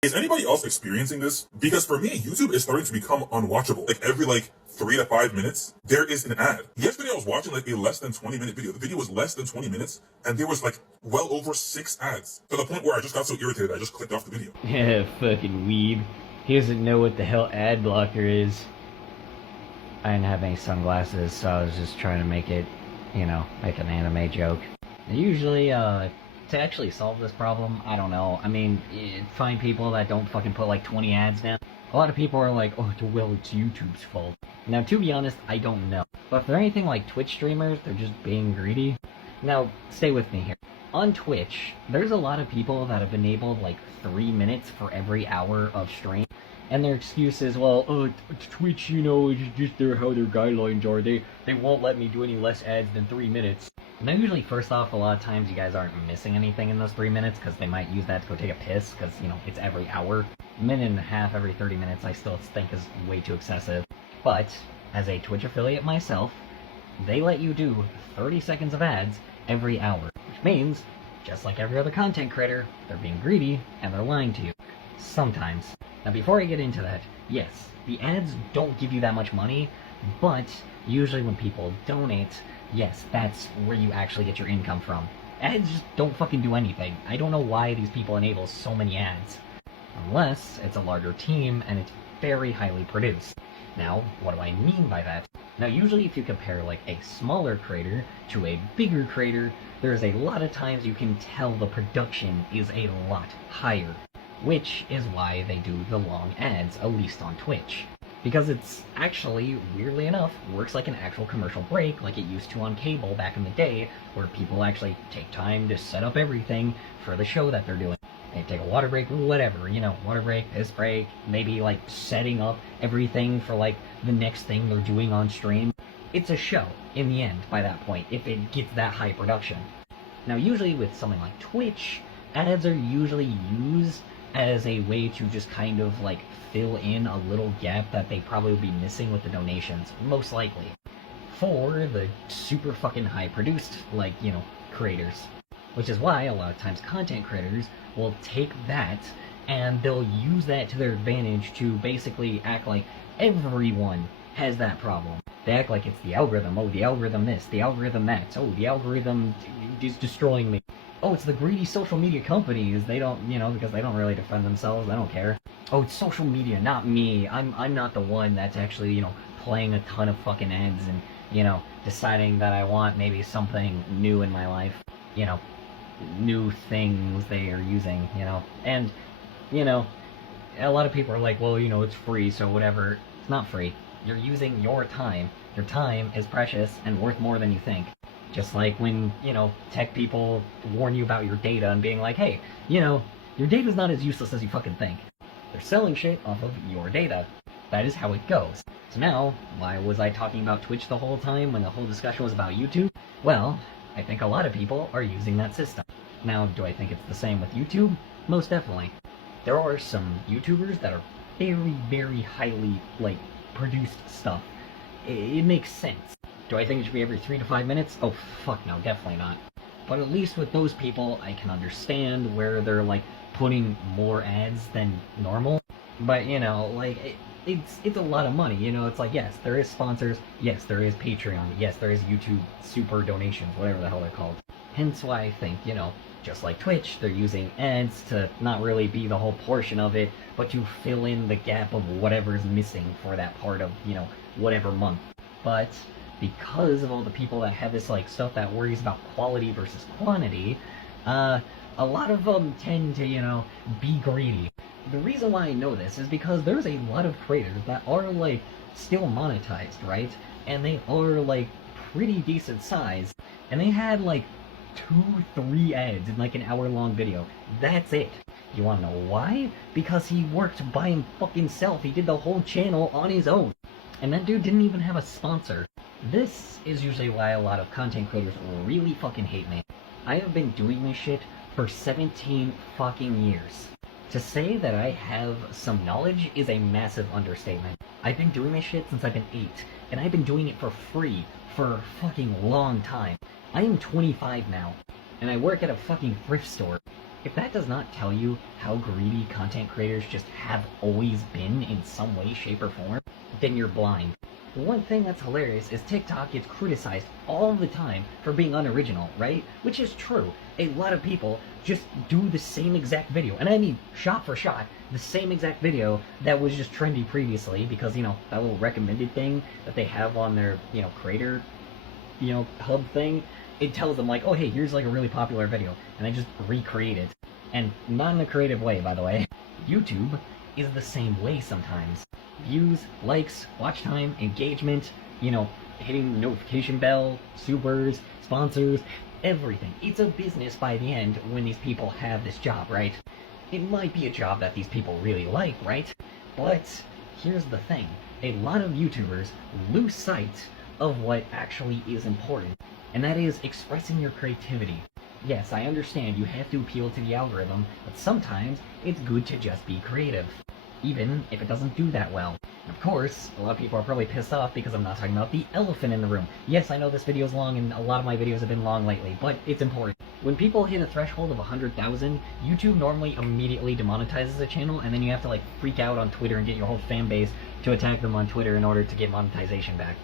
Is anybody else experiencing this? Because for me, YouTube is starting to become unwatchable. Like every 3 to 5 minutes, there is an ad. Yesterday I was watching a less than 20-minute video. The video was less than 20 minutes, and there was well over 6 ads. To the point where I just got so irritated, I just clicked off the video. Yeah, fucking weeb. He doesn't know what the hell ad blocker is. I didn't have any sunglasses, so I was just trying to make it, like an anime joke. Usually, to actually solve this problem, I don't know. I mean, find people that don't fucking put 20 ads down. A lot of people are like, oh, well, it's YouTube's fault. Now, to be honest, I don't know. But if they're anything like Twitch streamers, they're just being greedy. Now, stay with me here. On Twitch, there's a lot of people that have enabled 3 minutes for every hour of stream. And their excuse is, well, Twitch, it's just how their guidelines are. They won't let me do any less ads than 3 minutes. Now, usually, first off, a lot of times you guys aren't missing anything in those 3 minutes, because they might use that to go take a piss, because, it's every hour. A minute and a half every 30 minutes I still think is way too excessive. But, as a Twitch affiliate myself, they let you do 30 seconds of ads every hour. Which means, just like every other content creator, they're being greedy, and they're lying to you. Sometimes. Now, before I get into that, yes, the ads don't give you that much money, but usually when people donate, yes, that's where you actually get your income from. Ads just don't fucking do anything. I don't know why these people enable so many ads. Unless it's a larger team and it's very highly produced. Now, what do I mean by that? Now, usually if you compare a smaller creator to a bigger creator, there's a lot of times you can tell the production is a lot higher. Which is why they do the long ads, at least on Twitch. Because it's actually, weirdly enough, works like an actual commercial break like it used to on cable back in the day, where people actually take time to set up everything for the show that they're doing. They take a water break, whatever, water break, piss break, maybe setting up everything for the next thing they're doing on stream. It's a show, in the end, by that point, if it gets that high production. Now, usually with something like Twitch, ads are usually used as a way to just kind of fill in a little gap that they probably would be missing with the donations, most likely. For the super fucking high produced, creators. Which is why a lot of times content creators will take that and they'll use that to their advantage to basically act like everyone has that problem. They act like it's the algorithm. Oh, the algorithm this, the algorithm that. Oh, the algorithm is destroying me. Oh, it's the greedy social media companies. They don't, because they don't really defend themselves. They don't care. Oh, it's social media, not me. I'm not the one that's actually, playing a ton of fucking ads and, deciding that I want maybe something new in my life. New things they are using, And, a lot of people are like, well, it's free, so whatever. It's not free. You're using your time. Your time is precious and worth more than you think. Just like when, tech people warn you about your data and being like, hey, your data's not as useless as you fucking think. They're selling shit off of your data. That is how it goes. So now, why was I talking about Twitch the whole time when the whole discussion was about YouTube? Well, I think a lot of people are using that system. Now, do I think it's the same with YouTube? Most definitely. There are some YouTubers that are very, very highly, produced stuff. It makes sense. Do I think it should be every 3 to 5 minutes? Oh, fuck no, definitely not. But at least with those people, I can understand where they're, putting more ads than normal. But, it's a lot of money, it's yes, there is sponsors, yes, there is Patreon, yes, there is YouTube super donations, whatever the hell they're called. Hence why I think, just like Twitch, they're using ads to not really be the whole portion of it, but to fill in the gap of whatever's missing for that part of, whatever month. But because of all the people that have this stuff that worries about quality versus quantity, a lot of them tend to, be greedy. The reason why I know this is because there's a lot of creators that are, still monetized, right? And they are, pretty decent size. And they had, 2-3 ads in, an hour-long video. That's it. You wanna know why? Because he worked by him fucking self. He did the whole channel on his own. And that dude didn't even have a sponsor. This is usually why a lot of content creators really fucking hate me. I have been doing this shit for 17 fucking years. To say that I have some knowledge is a massive understatement. I've been doing this shit since I've been 8, and I've been doing it for free for a fucking long time. I am 25 now, and I work at a fucking thrift store. If that does not tell you how greedy content creators just have always been in some way, shape, or form, then you're blind. One thing that's hilarious is TikTok gets criticized all the time for being unoriginal, right? Which is true. A lot of people just do the same exact video, and I mean shot for shot, the same exact video that was just trendy previously because, you know, that little recommended thing that they have on their, you know, creator, you know, hub thing, it tells them like, oh hey, here's like a really popular video, and they just recreate it. And not in a creative way, by the way. YouTube is the same way sometimes. Views, likes, watch time, engagement, you know, hitting the notification bell, supers, sponsors, everything. It's a business by the end when these people have this job, right? It might be a job that these people really like, right? But here's the thing. A lot of YouTubers lose sight of what actually is important, and that is expressing your creativity. Yes, I understand you have to appeal to the algorithm, but sometimes it's good to just be creative, even if it doesn't do that well. And of course, a lot of people are probably pissed off because I'm not talking about the elephant in the room. Yes, I know this video is long, and a lot of my videos have been long lately, but it's important. When people hit a threshold of 100,000, YouTube normally immediately demonetizes a channel, and then you have to like freak out on Twitter and get your whole fan base to attack them on Twitter in order to get monetization back.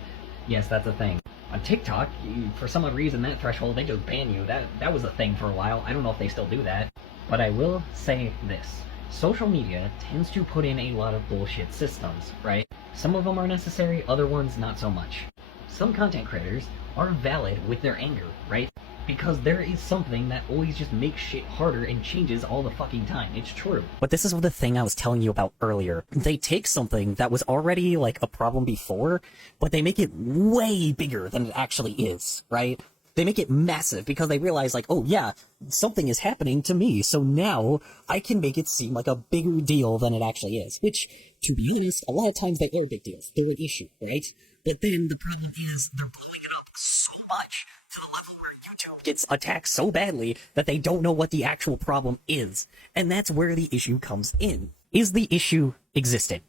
Yes, that's a thing. On TikTok, for some odd reason, that threshold, they just ban you. That was a thing for a while. I don't know if they still do that. But I will say this. Social media tends to put in a lot of bullshit systems, right? Some of them are necessary, other ones not so much. Some content creators are valid with their anger, right? Because there is something that always just makes shit harder and changes all the fucking time. It's true. But this is the thing I was telling you about earlier. They take something that was already like a problem before, but they make it way bigger than it actually is, right? They make it massive because they realize like, oh yeah, something is happening to me, so now I can make it seem like a bigger deal than it actually is. Which, to be honest, a lot of times they are big deals. They're an issue, right? But then the problem is they're blowing it up so much to the level where YouTube gets attacked so badly that they don't know what the actual problem is. And that's where the issue comes in. Is the issue existent?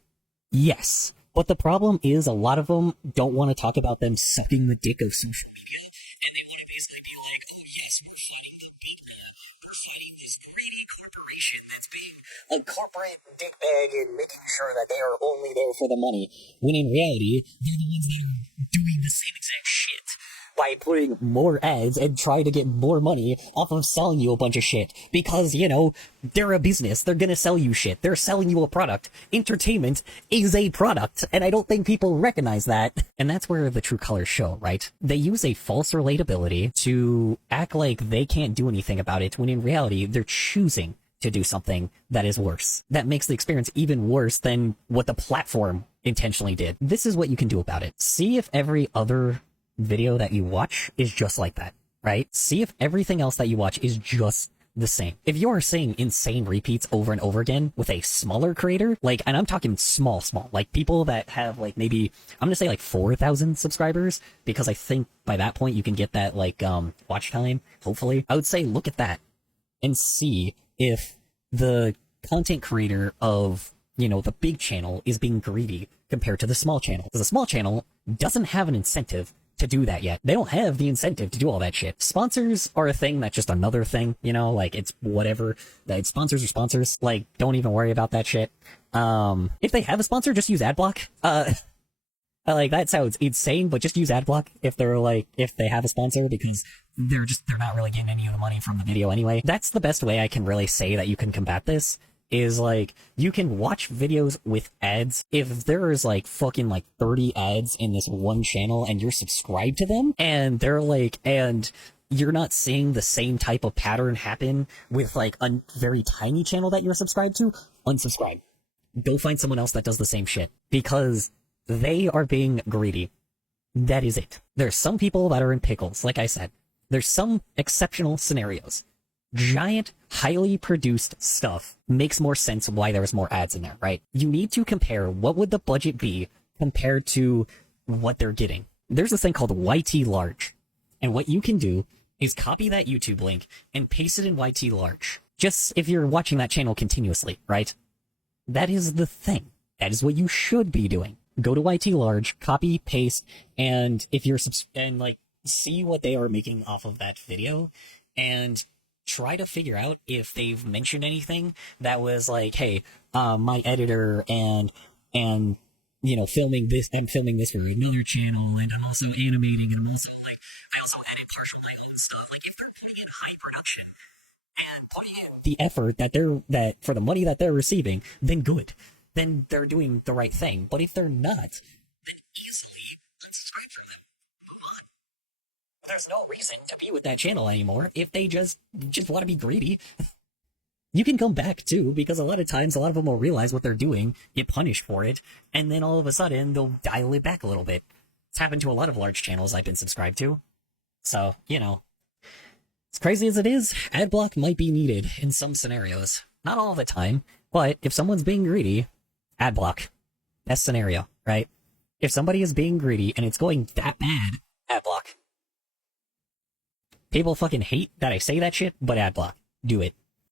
Yes. But the problem is a lot of them don't want to talk about them sucking the dick of social media. And they want to basically be like, oh yes, we're fighting the big man. We're fighting this greedy corporation that's being a corporate dickbag and making sure that they are only there for the money. When in reality, they're the ones that are doing the same exact shit by putting more ads and trying to get more money off of selling you a bunch of shit. Because, you know, they're a business. They're gonna sell you shit. They're selling you a product. Entertainment is a product, and I don't think people recognize that. And that's where the true colors show, right? They use a false relatability to act like they can't do anything about it, when in reality, they're choosing to do something that is worse. That makes the experience even worse than what the platform intentionally did. This is what you can do about it. See if every other video that you watch is just like that, right? See if everything else that you watch is just the same. If you are seeing insane repeats over and over again with a smaller creator, like, and I'm talking small, like people that have like maybe, I'm gonna say like 4,000 subscribers, because I think by that point you can get that like watch time, hopefully. I would say look at that and see if the content creator of, you know, the big channel is being greedy compared to the small channel. Because the small channel doesn't have an incentive to do that yet. They don't have the incentive to do all that shit. Sponsors are a thing that's just another thing, you know, like it's whatever. That sponsors are sponsors. Like, don't even worry about that shit. If they have a sponsor, just use adblock. Like, that sounds insane, but just use adblock if they're like, if they have a sponsor, because they're not really getting any of the money from the video anyway. That's the best way I can really say that you can combat this. Is like, you can watch videos with ads. If there's like fucking like 30 ads in this one channel and you're subscribed to them, and they're like, and you're not seeing the same type of pattern happen with like a very tiny channel that you're subscribed to, unsubscribe. Go find someone else that does the same shit, because they are being greedy. That is it. There's some people that are in pickles, like I said. There's some exceptional scenarios. Giant, highly produced stuff makes more sense why there's more ads in there, right? You need to compare what would the budget be compared to what they're getting. There's this thing called YT large. And what you can do is copy that YouTube link and paste it in YT large. Just if you're watching that channel continuously, right? That is the thing. That is what you should be doing. Go to YT large, copy, paste, and if you're and like see what they are making off of that video, and try to figure out if they've mentioned anything that was like, hey, my editor and filming this, I'm filming this for another channel, and I'm also animating, and I'm also like, I also edit partial my own stuff. Like, if they're putting in high production and putting in the effort that for the money that they're receiving, then good. Then they're doing the right thing. But if they're not, then easily unsubscribe from them. Move on. There's no reason to be with that channel anymore if they just want to be greedy. You can come back too, because a lot of times, a lot of them will realize what they're doing, get punished for it, and then all of a sudden, they'll dial it back a little bit. It's happened to a lot of large channels I've been subscribed to. So, as crazy as it is, ad block might be needed in some scenarios. Not all the time, but if someone's being greedy, ad block. Best scenario, right? If somebody is being greedy and it's going that bad, ad block. People fucking hate that I say that shit, but ad block. Do it.